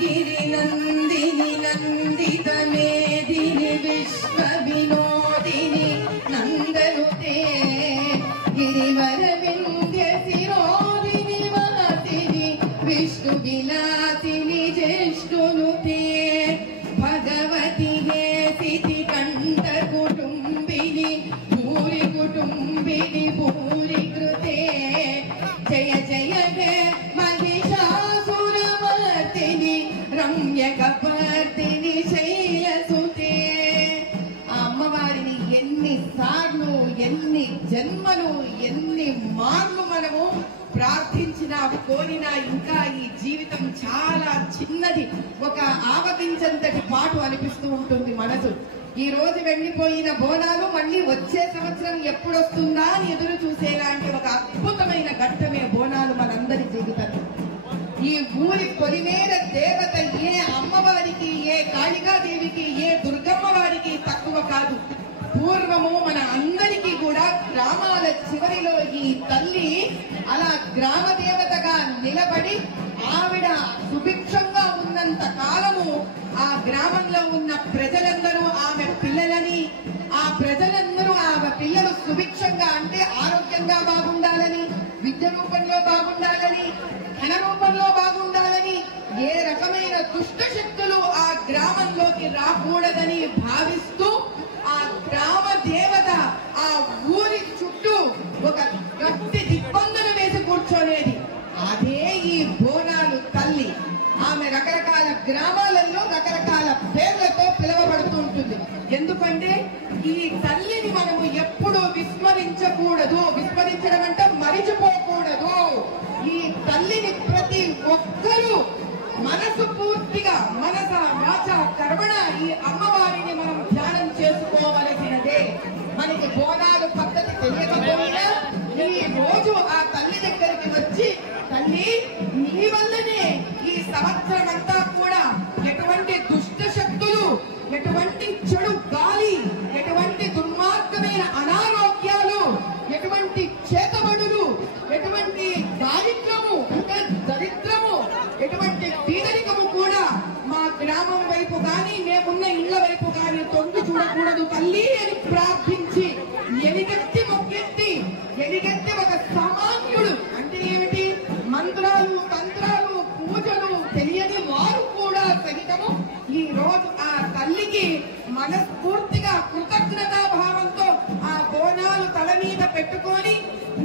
गिरि नंदिनी नंदित मेदिनी विश्व विनोदिनी नंदनुते गिरिवर विंध्य शिरोदिनी वासिनी विष्णु विलासिनी ज्येष्ठनुते भगवती हे सिद्धि कंठ कुटुंबिनी भूरि कुटुंबिनी भूरि कृते जय जय हे महिषासुरमर्दिनी रम्यकपर्दिनी शैलसुते అమ్మవారిని ఎన్నిసార్లు ఎన్ని జన్మలు ఎన్ని మార్లు మనము ప్రార్థించినా కోరినా ఇంకా ఈ జీవితం చాలా చిన్నది, ఒక ఆవగించంతటి పాటు అనిపిస్తూ ఉంటుంది మనసు. ఈ రోజు వెళ్లిపోయిన బోనాలు మళ్ళీ వచ్చే సంవత్సరం ఎప్పుడు వస్తుందా అని ఎదురు చూసేలాంటి ఒక అద్భుతమైన ఘట్టమే బోనాలు మనందరి జీవితంలో. ఈ ఊరి పొలిమేర దేవత ఏ అమ్మవారికి, ఏ కాళికాదేవికి, ఏ దుర్గమ్మ వారికి తక్కువ కాదు. పూర్వము మన అందరికీ కూడా గ్రామాల చివరిలో ఈ తల్లి అలా గ్రామ దేవతగా నిలబడి ఆవిడ సుభిక్షంగా ఉన్నంత కాలము ఆ గ్రామంలో ఉన్న ప్రజలందరూ ఆమె పిల్లలని, ఆ ప్రజలందరూ ఆమె పిల్లలు సుభిక్షంగా అంటే ఆరోగ్యంగా బాగుండాలని, విద్య రూపంలో బాగుండాలని, ధన రూపంలో బాగుండాలని, ఏ రకమైన దుష్ట శక్తులు ఆ గ్రామంలోకి రాకూడదని భావిస్తూ ఆ గ్రామ దేవత ఆ ఊరి చుట్టూ ఒక గట్టి దిగ్బంధన వేసి కూర్చోనేది. అదే ఈ బోనాలు తల్లి. ఆమె రకరకాల గ్రామాలలో రకరకాల పేర్లతో పిలువబడుతూ ఉంటుంది. ఎందుకంటే ఈ తల్లిని మనము ఎప్పుడూ విస్మరించకూడదు. విస్మరించడం అంటే మరిచిపోకూడదు. ఈ తల్లిని ప్రతి ఒక్కరూ మనసు పూర్తిగా మనస వాచ కర్మణ ఈ అమ్మవారిని మనం ధ్యానం చేసుకోవలసినదే. మనకి బోనాలు పద్ధతి తెలియకపోయినా ఈ రోజు ఆ తల్లి దగ్గరికి వచ్చి, తల్లి నీ వల్లనే ఈ సంవత్సరం అంతా కూడా ఎటువంటి దుష్ట శక్తులు, ఎటువంటి చెడు గాలి, ఎటువంటి దుర్మార్గమైన అనారోగ్యాలు, ఎటువంటి చేతబడులు, ఎటువంటి దారిద్రము అంటే దరిద్రము, ఎటువంటి పీదరికము కూడా మా గ్రామం వైపు కానీ మేమున్న ఇళ్ల వైపు కానీ తొంగి చూడకూడదు తల్లి అని ప్రార్థించి ఎలిగెత్తి మొక్కెత్తి, ఎలిగెత్తి ఒక సామాన్యుడు అంటే ఏమిటి, మంత్రాలు తంత్రాలు పూజలు తెలియని వారు కూడా సహితము ఈ రోజు ఆ తల్లికి మనస్ఫూర్తిగా కృతజ్ఞతా భావంతో ఆ బోనాలు తల మీద పెట్టుకొని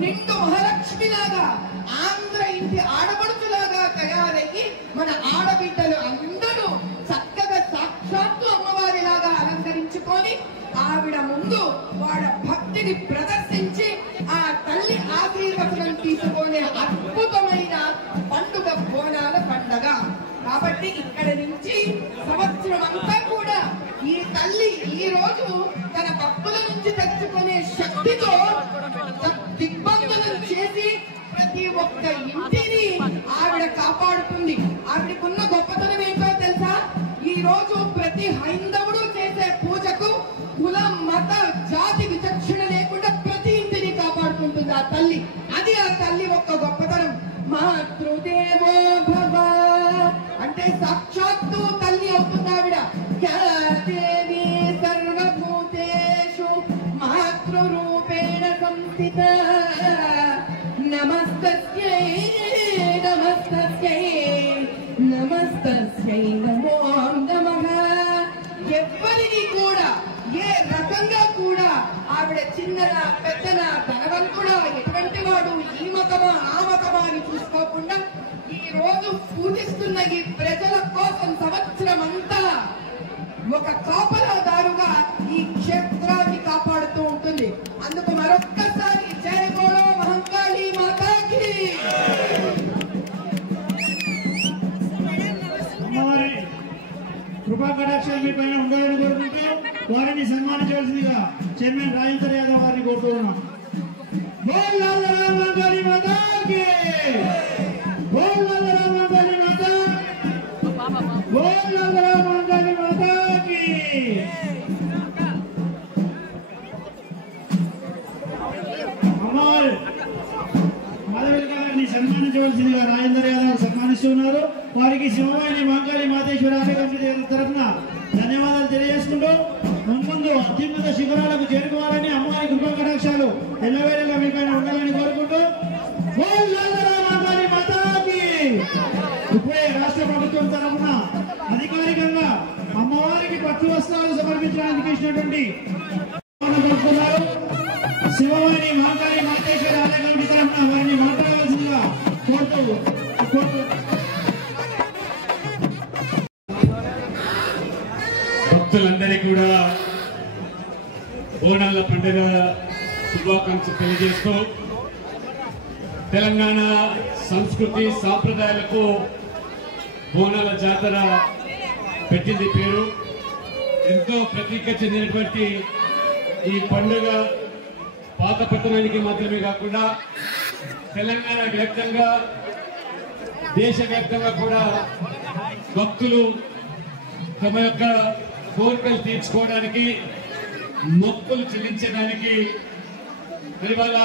నిండు మహాలక్ష్మిలాగా ఆంధ్ర ఇంటి ఆడపడుచులాగా తయారయ్యి మన ఆడబిడ్డలు అందరూ చక్కగా సాక్షాత్తు అమ్మవారిలాగా అలంకరించుకొని ఆవిడ ముందు వాళ్ళ భక్తిని ప్రదర్శించి ఆ తల్లి ఆశీర్వచనం తీసుకునే అద్భుతమైన పండుగ బోనాల పండగ. కాబట్టి ఇక్కడ నుంచి సంవత్సరం అంతా కూడా ఈ తల్లి ఈ రోజు తన భక్తుల నుంచి తెచ్చుకునే శక్తితో దిగ్బంధనం చేసి ప్రతి ఒక్క ఇంటిని ఆవిడ కాపాడుతుంది. ఆవిడకున్న గొప్పతనం ఏంటో తెలుసా? ఈ రోజు ప్రతి హైందవుడు చేసే పూజకు కుల మత జాతి విచక్షణ లేకుండా ప్రతి ఇంటిని కాపాడుకుంటుంది ఆ తల్లి. అది ఆ తల్లి ఒక్క గొప్పతనం. మాతృదేవో భవ అంటే సాక్షాత్తు తల్లి అవుతుంది ఆవిడ. దేవి సర్వభూతేషు మాతృరూపేణ సంస్థిత నమస్తస్యై నమస్తస్యై నమస్తస్యై నమో నమః. ఎవ్వరిని కూడా ఏ రకంగా కూడా ఆవిడ చిన్ననా పెద్దనా ధనవంతుడా ఎటువంటి వాడు ఈ మతమా ఆ మతమా అని చూసుకోకుండా ఈ రోజు పూజిస్తున్న ఈ ప్రజల కోసం సంవత్సరం అంతా ఒక కాపలాదారుగా ఈ క్షేత్రాన్ని కాపాడుతూ ఉంటుంది. అందుకు మరొక్కసారి జయ బోలో మహంకాళి మాతాకి. కృపా కటాక్షాలు మీ పైన ఉండాలని కోరుకుంటూ వారిని సన్మానించవలసిందిగా చైర్మన్ రాజేంద్ర యాదవ్ వారిని కోరుతున్నాం. బోల్ లాల్ రామ్ మహంకాళి మాతాకి, బోల్ లాల్ రామ్ మహంకాళి మాతా, బోల్ లాల్ రామ్ మహంకాళి మాతాకి. అమ్మాయి మాధవి గారిని సన్మానించవలసిందిగా రాజేంద్ర యాదవ్ సన్మానిస్తున్నారు. వారికి వారికి సింహవాహిని మహంకాళి మాతేశ్వర ఆలయ కమిటీ తరఫున ధన్యవాదాలు తెలియజేసుకుంటూ ముందు అత్యున్నత శిఖరాలకు చేరుకోవాలని అమ్మవారి కృపా కటాక్షాలు ఎల్లవేళలా మీ పైన ఉండాలని కోరుకుంటూ మహంకాళి మాతాకి ఇప్పుడే రాష్ట్ర ప్రభుత్వం తరఫున అధికారికంగా అమ్మవారికి పట్టు వస్త్రాలు సమర్పించడానికి ఇచ్చినటువంటి పడుతున్నారు. శివవాణి మహంకాళి మాతేశ్వర ఆలయ కమిటీ తరఫున వారిని మాట్లాడవలసిందిగా కోరుతూ భక్తులందరికీ కూడా బోనాల పండుగ శుభాకాంక్షలు తెలియజేస్తూ తెలంగాణ సంస్కృతి సాంప్రదాయాలకు బోనాల జాతర పెట్టింది పేరు. ఎంతో ప్రతీక చెందినటువంటి ఈ పండుగ పాత పట్టణానికి మాత్రమే కాకుండా తెలంగాణ వ్యాప్తంగా దేశవ్యాప్తంగా కూడా భక్తులు తమ యొక్క కోరికలు తీర్చుకోవడానికి మొక్కులు చెల్లించడానికి మరి వాళ్ళ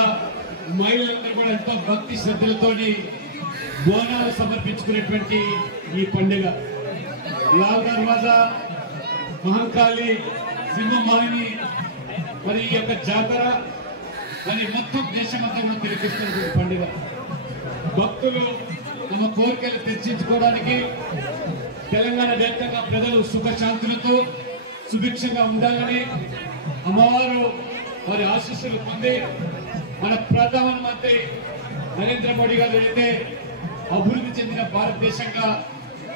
మహిళలందరూ కూడా ఎంతో భక్తి శ్రద్ధలతో బోనాలు సమర్పించుకునేటువంటి ఈ పండుగ లాల్ దర్వాజా మహంకాళి సింహవాహిని మరి ఈ యొక్క జాతర మరి మొత్తం దేశమంతా కూడా తిరిగిస్తున్నటువంటి పండుగ. భక్తులు తమ కోరికలు తెచ్చించుకోవడానికి తెలంగాణ వ్యాప్తంగా ప్రజలు సుఖశాంతులతో సుభిక్షంగా ఉండాలని అమ్మవారు వారి ఆశీస్సులు పొంది మన ప్రధానమంత్రి నరేంద్ర మోడీ గారు అయితే అభివృద్ధి చెందిన భారతదేశంగా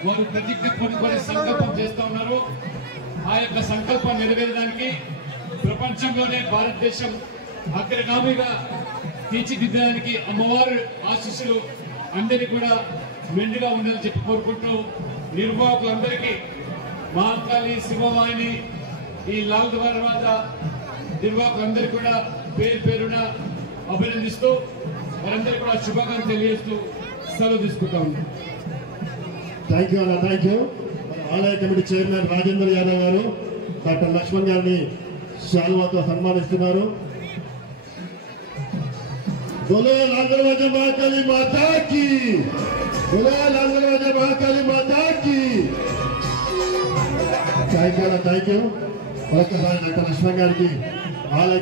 వారు ప్రతిజ్ఞ కొనుక్కొని సంకల్పం చేస్తూ ఉన్నారు. ఆ యొక్క సంకల్పం నెరవేరడానికి ప్రపంచంలోనే భారతదేశం అగ్రగామిగా తీర్చిదిద్దడానికి అమ్మవారు ఆశీస్సులు అందరికీ కూడా మెండుగా ఉండాలని చెప్పి కోరుకుంటూ నిర్వాహకులందరికీ మహంకాళి శివవాహిని ఈ లాల్ దర్వాజా నిర్వాహకులందరికీ కూడా పేరు పేరున అభినందిస్తూ వారందరికీ కూడా శుభాకాంక్షలు తెలియజేస్తూ సెలవు తీసుకుంటా ఉన్నాం. థ్యాంక్ యూ అన్న, థ్యాంక్ యూ. ఆలయ కమిటీ చైర్మన్ రాజేందర్ యాదవ్ గారు డాక్టర్ లక్ష్మణ్ గారిని శాలువాతో సన్మానిస్తున్నారు. బోలో లాల్ దర్వాజా మహంకాళి మాతాకి, బోలో లాల్ దర్వాజా మహంకాళి మాతాకి. థ్యాంక్ యూ అన్న, థ్యాంక్ యూ. మరొకసారి డాక్టర్ లక్ష్మణ్ గారికి ఆలయ